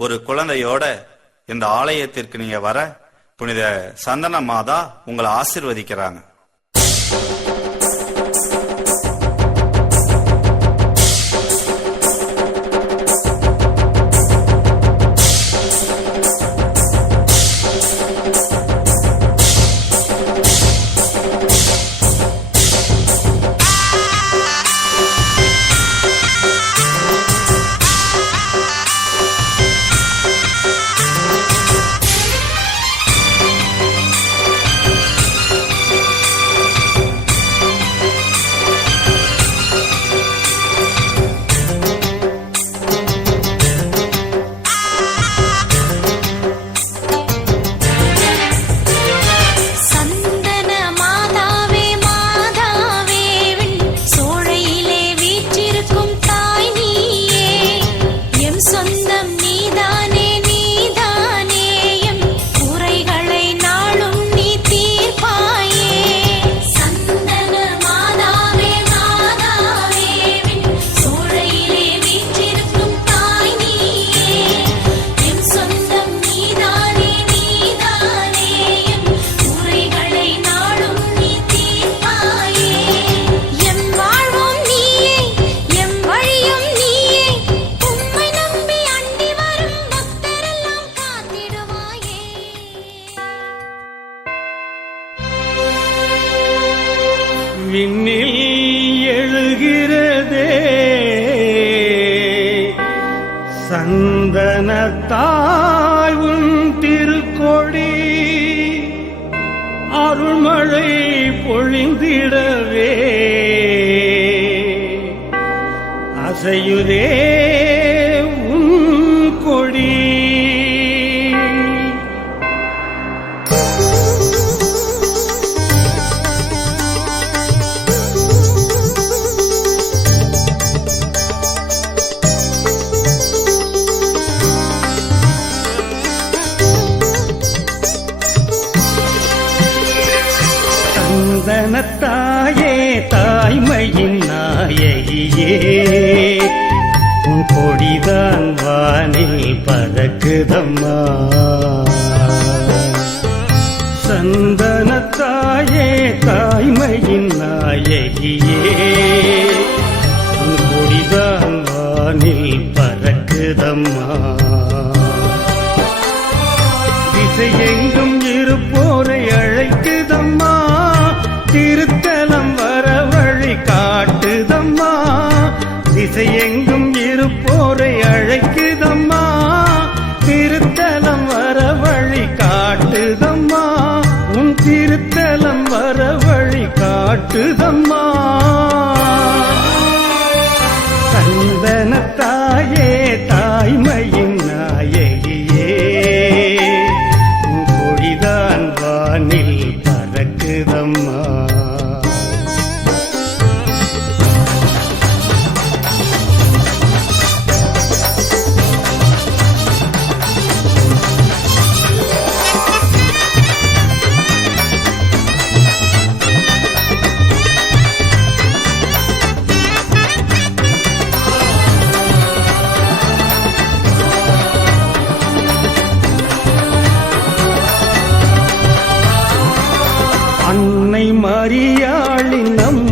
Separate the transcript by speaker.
Speaker 1: ஒரு குழந்தையோட இந்த ஆலயத்திற்கு நீங்க வர புனித சந்தன மாதா உங்களை ஆசிர்வதிக்கிறாங்க.
Speaker 2: விண்ணில் எழுகிறதே. சந்தனத்தாய் உன் திருக்கொடி அருள்மழை பொழிந்திடவே. அசையுதே சந்தனத்தாயே தாய்மையின் நாயகியே. உன் கொடிதான் வானில் பறக்குதம்மா. சந்தனத்தாயே தாய்மையின் நாயகியே. உன் கொடிதான் வானில் பறக்குதம்மா. திசையெங்கும் இருப்போரை அழைக்குதம்மா. திருத்தலம் வர வழி காட்டுதம்மா. உன் திருத்தலம் வர வழி காட்டுதம்மா. சந்தன தாயே அன்னை மரியாளின் நம்